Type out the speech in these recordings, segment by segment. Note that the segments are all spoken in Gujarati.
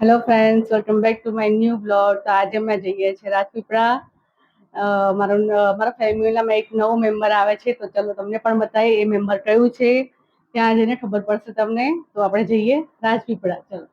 Hello friends, welcome back to my new blog. તો આજે અમે જઈએ છીએ રાજપીપળા. મારા ફેમિલીમાં એક નવો મેમ્બર આવે છે, તો ચલો તમને પણ બતાવીએ એ મેમ્બર કયું છે. ત્યાં જઈને ખબર પડશે તમને. તો આપણે જઈએ રાજપીપળા. ચલો.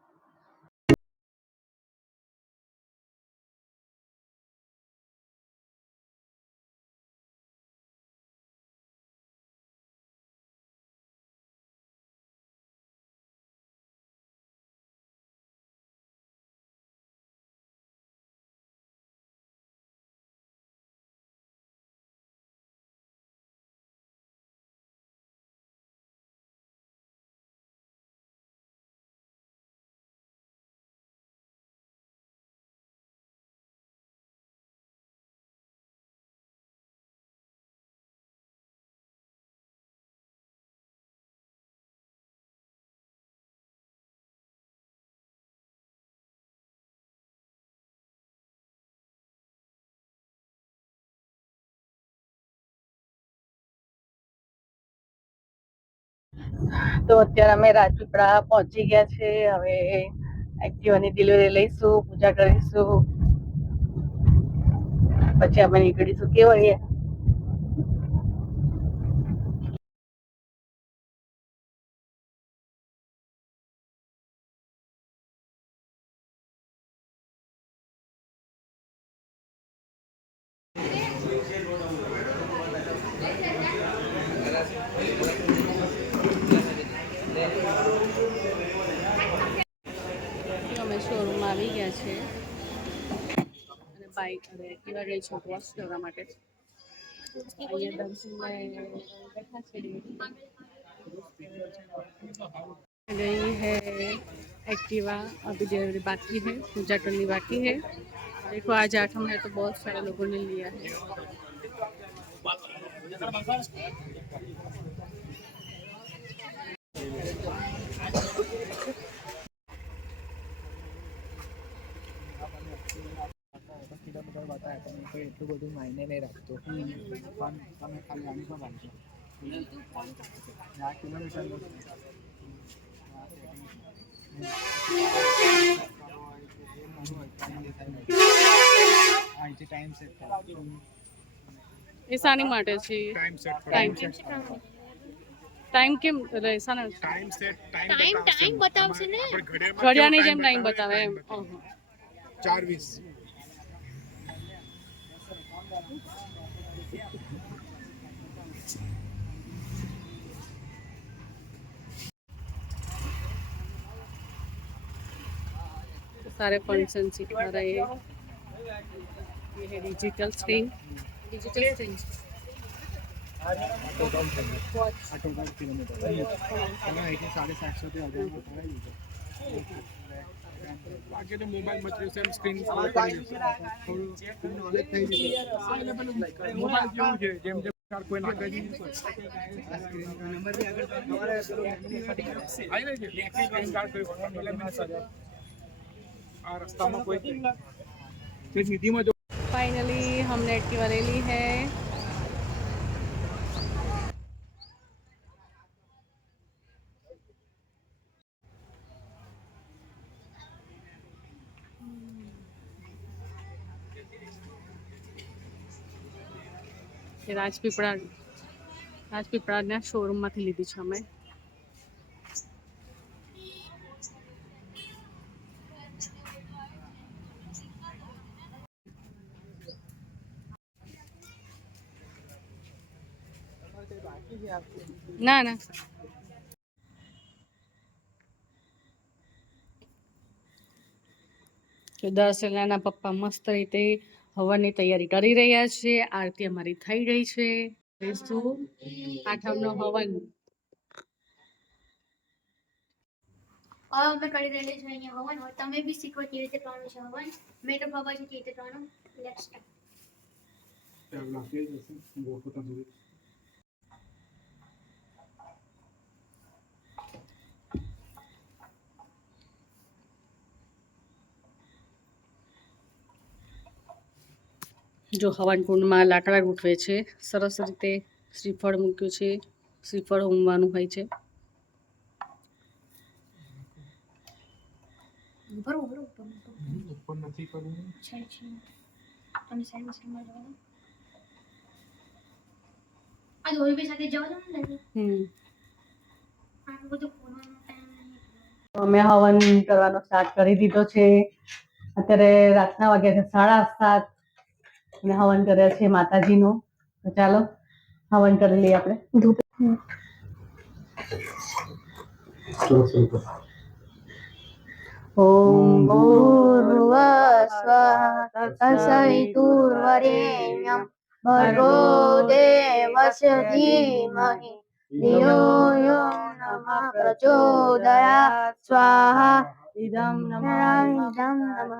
તો અત્યારે અમે રાજપીપળા પહોંચી ગયા છે. હવે એક્ટિવાની ડિલિવરી લઈશું, પૂજા કરીશું, પછી અમે નીકળીશું કેવડીએ. અમે શોરૂમમાં આવી ગયા છે અને બાઇક હવે એક્ટિવા ગઈ છે વોશ કરવા માટે. અહીંયા દર્શનભાઈ બેઠા છે. गई है एक्टिवा, अभी डिलीवरी बाकी है, पूजा करनी बाकी है. देखो आज 8 है तो बहुत सारे लोगों ने लिया है. કિલોમીટર બતાવે તો મેં કોઈ એટલું બધું માયને નહીં રાખતું, પણ તમે ખાલી આની પર રાખજો. આ કિલોમીટર અહીંથી ટાઈમ સેટ કરો. એ શાની માટે છે? ટાઈમ કેમ રહેશે ને? ટાઈમ બતાવશે ને, ઘડિયાળની જેમ ટાઈમ બતાવે એમ. 4:20. सारे फंक्शन सिखा रहे हैं. ये है digital screen. Digital screen 8 kilometre તમે અહીંથી 750 થી 1000 કરાવી દીધો. બાકી તો મોબાઈલ મતલબ સેમ સ્ક્રીન થોડું નોલેજ થઈ જશે. મોબાઈલ કેવું છે, જેમ જેમ કોઈ નાખે છે આ સ્ક્રીન નંબર બી આગળ તમારે આવી છે સ્ક્રીન કાર્ડ કોઈ આ रास्ता कोई निधि में जो फाइनली हमने एक्टिवा ले ली है. રાજપીપળાના શોરૂમમાંથી લીધી છે અમે. ના ના દર્શનાના પપ્પા મસ્ત રીતે હવનની તૈયારી કરી રહ્યા છે. આરતી અમારી થઈ ગઈ છે. આઠમનો હવન અમે કરી રહેલી છે અહીંયા હવન. તમે બી શીખો કેવી રીતે કરવાનું છે હવન. મેં તો ખબર છે કેવી રીતે કરવાનું. Let's start. જો હવન કુંડમાં લાકડા ગોઠવે છે. સરસ રીતે શ્રીફળ મૂક્યું છે. શ્રીફળ હોમવાનું હોય છે. બરોબર ઉપર નથી કરવું. છે તમે સાઈડમાં જવા દો. આ દોરી બી સાથે જવા દો ને આટલું બધું ખોલવાનો ટાઈમ નહીં. તો અમે હવન કરવાનો સ્ટાર્ટ કરી દીધો છે. અત્યારે રાતના વાગ્યા છે 7:30 અને હવન કર્યા છે માતાજીનો. તો ચાલો હવન કરી લઈએ આપણે. ધૂપ ઓમ ભૂર્ભુવસ્વઃ તત્સવિતુર્વરેણ્યં ભર્ગો દેવસ્ય ધીમહિ ધિયો યો નમઃ પ્રચોદયાत् સ્વાહા ઇદં ઇદં નમઃ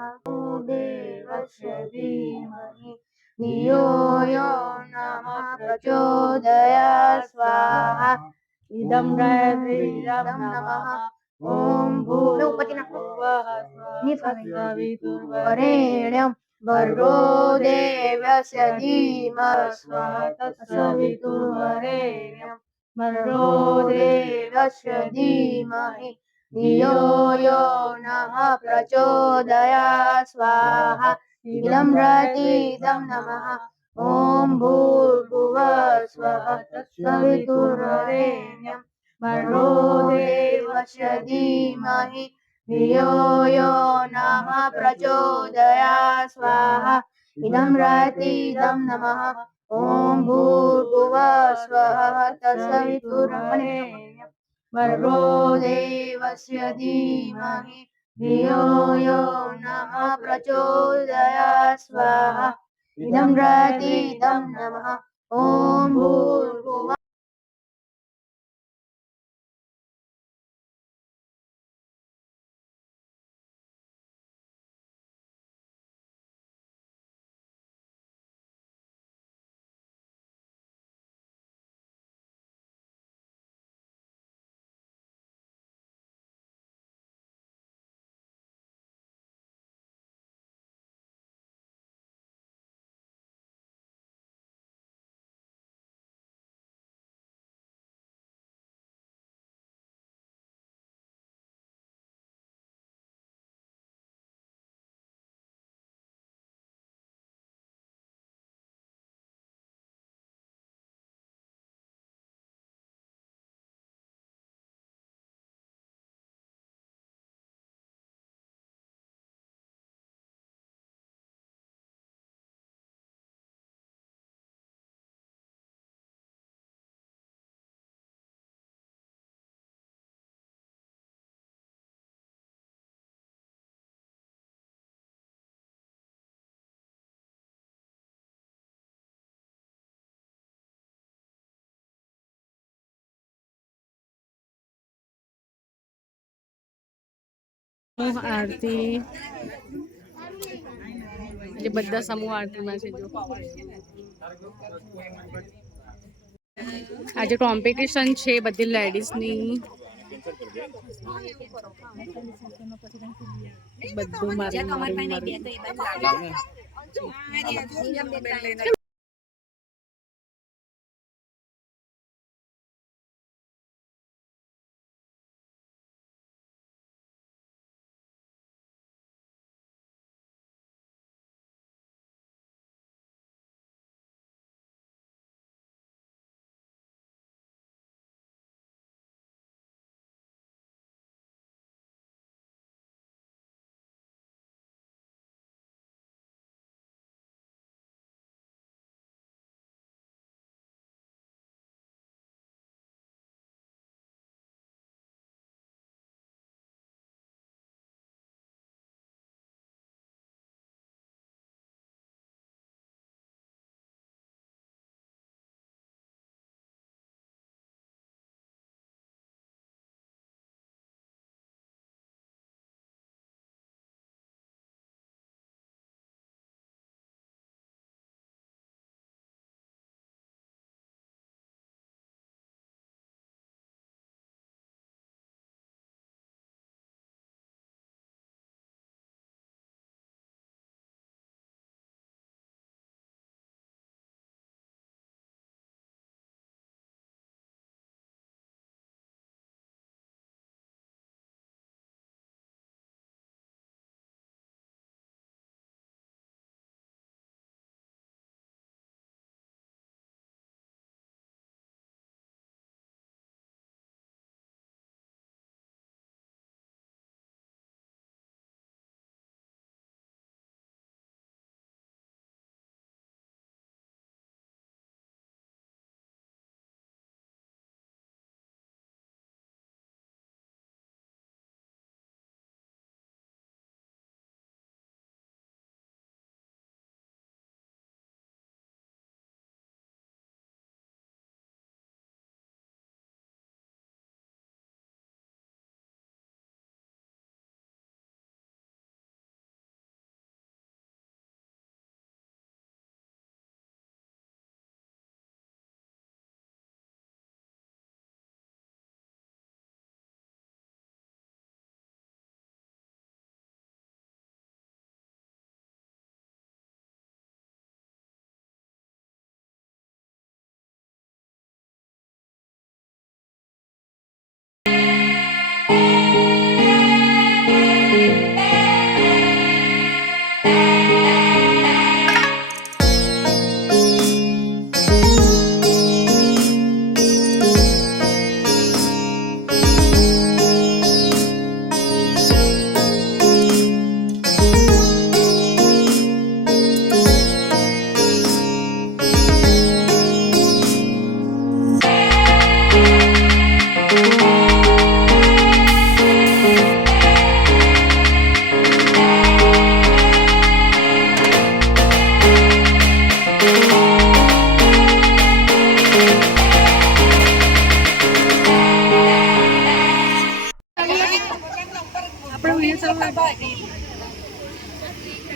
દેવસ્ય ધીમહિ ધિયો યો નમઃ પ્રચોદયાत् સ્વાહા ઇદં ગાયત્રીદં નમઃ. ઓમ વરેણ્યં ભર્ગો દેવસ્ય ધીમહિ તત્સવિતુર્વરેણ્યં ભર્ગો દેવસ્ય ધીમહિ ધિયો યો નમઃ પ્રચોદયાत् સ્વાહા ઇદં પ્રતિદં નમઃ. ઓમ ભૂર્ભુવસ્વઃ તત્સવિતુર્વરેણ્યં ભર્ગો દેવસ્ય ધીમહિ ધિયો યો નમઃ પ્રચોદયાत् સ્વાહા ઇદં પ્રતિદં નમઃ. ઓમ ભૂર્ભુવસ્વઃ તત્સવિતુર્વરેણ્યં ભર્ગો દેવસ્ય ધીમહિ ધિયો યો નમઃ પ્રચોદયાत् સ્વાહા ઇદં પ્રતિદં નમઃ. ઓમ ભૂર્ભુવઃ આરતી જે બધા સમૂહ આરતીમાં છે. જો આજે કોમ્પિટિશન છે બધી લેડીઝની. બધું મારી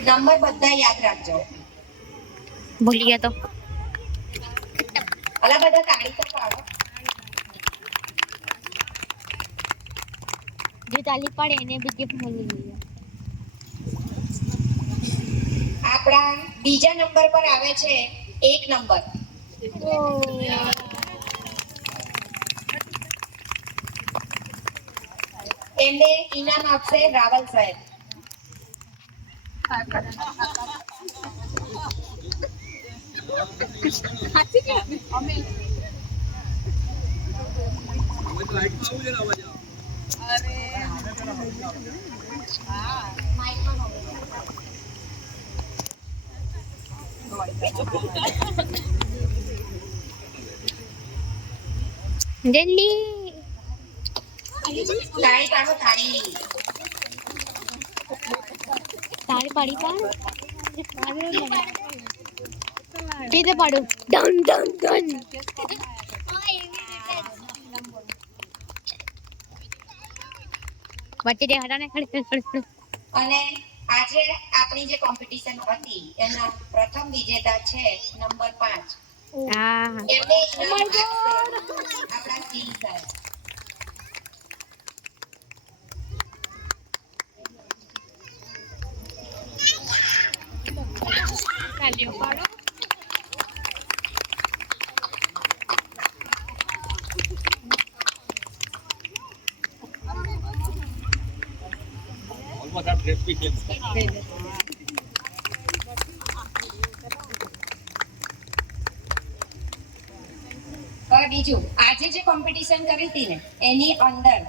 નંબર બધા યાદ રાખજો. ભૂલી ગયા તો અલા બધા તાળી તો પાડો. જે તાલી પાડે એને બી ગિફ્ટ મળી ગઈ. આપણા બીજા નંબર પર આવે છે 1 નંબર. એમને ઇનામ આપશે રાવલ સાહેબ. જલ્દી તાળી પાડો તાળી. તાળી પાડી પાડ કેતે પાડું ડન ડન ડન વચ્ચે દે હટાને ખડી અને આજે આપણી જે કોમ્પિટિશન હતી એના પ્રથમ વિજેતા છે નંબર 5. હા એમને ઇનામ આપશે આપણા સિંહ સાહેબ. ચાલ્યો પાડો હવે બીજું આજે જે કોમ્પિટિશન કરી હતી ને એની અંદર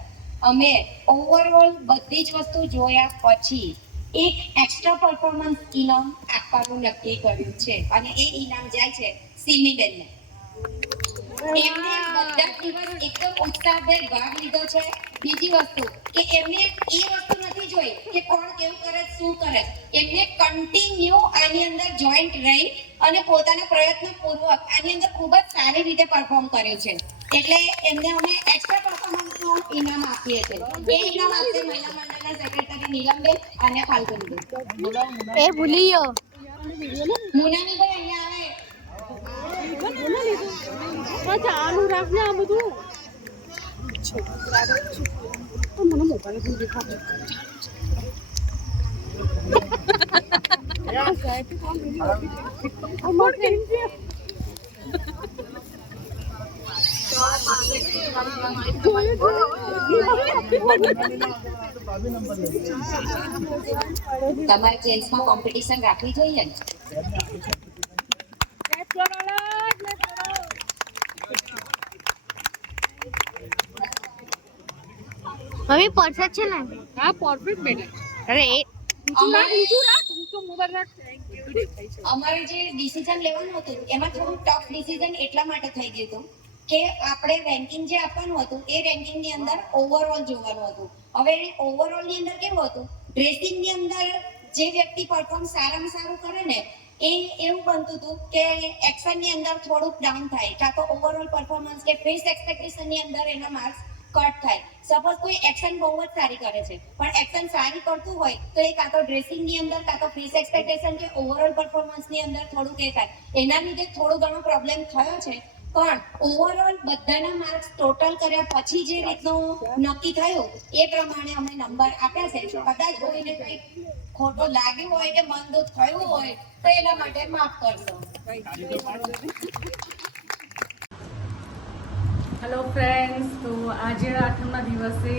અમે ઓવરઓલ બધી જ વસ્તુ જોયા પછી એક એક્સ્ટ્રા પરફોર્મન્સ ઇનામ આપવાનું નક્કી કર્યું છે અને એ ઇનામ જાય છે સિમીબેનને. એમને બધા દિવસ એકદમ ઉત્સાહભેર ભાગ લીધો છે. બીજી વસ્તુ કે એમને એ વસ્તુ નથી જોઈ કે કોણ કેવું કરે શું કરે. એમને કન્ટિન્યુ આની અંદર જોઈન્ટ રહી અને પોતાના પ્રયત્નપૂર્વક આની અંદર ખૂબ જ સારી રીતે પરફોર્મ કર્યું છે. એટલે એમને અમે એક્સ્ટ્રા પરફોર્મન્સનું ઇનામ આપીએ છીએ. એ ઇનામ આપશે મહિલા મંડળના સેક્રેટરી નીલમબેન અને ફાલ્ગુનીબેન. એ ભૂલી ગયો મુનામીભાઈ અહીંયા આવે. ચાલુ રાખને આ બધું મને મોબાઈલ દેખાતો તમારે જેન્ટ્સમાં કોમ્પિટિશન રાખવી જોઈએ ને. હવે પરફેક્ટ છે ને હા પરફેક્ટ બેટા અરે અમારે જે ડિસિઝન લેવાનું હતું એમાં થોડું ટફ ડિસિઝન એટલા માટે થઈ ગયું હતું કે આપણે રેન્કિંગ જે આપવાનું હતું એ રેન્કિંગ ની અંદર ઓવરઓલ જોવાનું હતું. હવે ઓવરઓલ ની અંદર કેવું હતું ડ્રેસિંગ ની અંદર જે વ્યક્તિ પરફોર્મ સારામાં સારું કરે ને એ એવું બનતું હતું કે એક્શન ની અંદર થોડુંક ડાઉન થાય કાં તો ઓવરઓલ પરફોર્મન્સ કે ફેસ એક્સપેક્ટેશન ની અંદર એના માર્ક્સ કટ થાય. સપોઝ કોઈ એક્શન બહુ જ સારી કરે છે પણ એક્શન સારી કરતું હોય તો એ કાં તો ડ્રેસિંગ ની અંદર કાં તો ફેસ એક્સપેક્ટેશન કે ઓવરઓલ પરફોર્મન્સ ની અંદર થોડુંક એ થાય. એના લીધે થોડો ઘણો પ્રોબ્લેમ થયો છે. પણ ઓવરઓલ બધાના માર્ક્સ ટોટલ કર્યા પછી જે રીતનું નક્કી થયું એ પ્રમાણે અમે નંબર આપ્યા છે. કદાચ કોઈને કંઈક ખોટો લાગ્યું હોય કે મનદુખ થયું હોય તો એના માટે માફ કરશો. હેલો ફ્રેન્ડ્સ, તો આજે 8મા દિવસે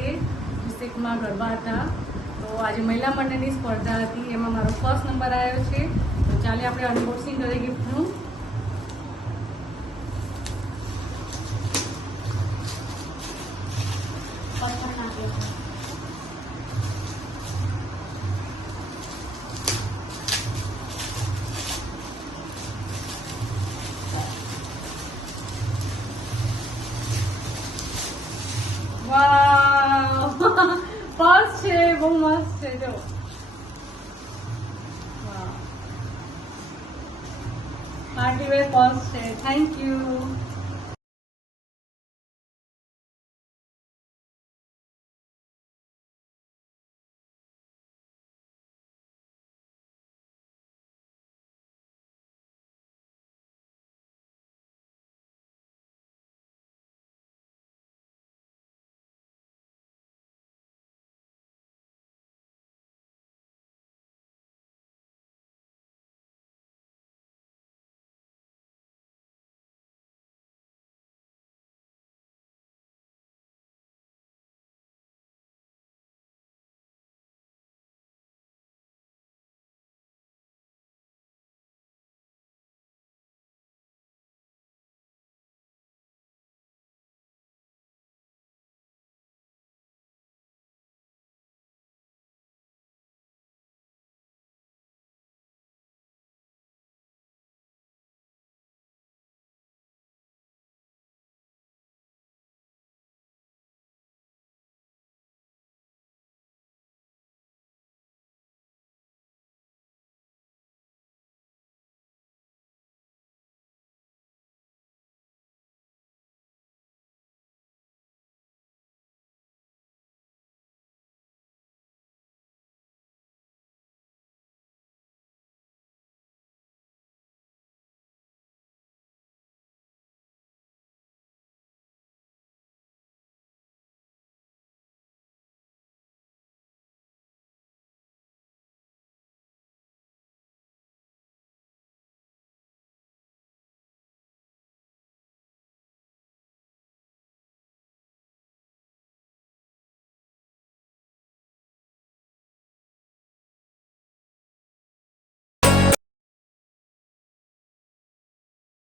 ડિસ્ટ્રિક્ટમાં ગરબા હતા. તો આજે મહિલા મંડળની સ્પર્ધા હતી, એમાં મારો ફર્સ્ટ નંબર આવ્યો છે. તો ચાલે આપણે અનબોક્સિંગ કરીએ ગિફ્ટનું. વાવ ફર્સ્ટ છે, બહુ મસ્ત છે. જો પાર્ટી વેર ફર્સ્ટ છે. Thank you.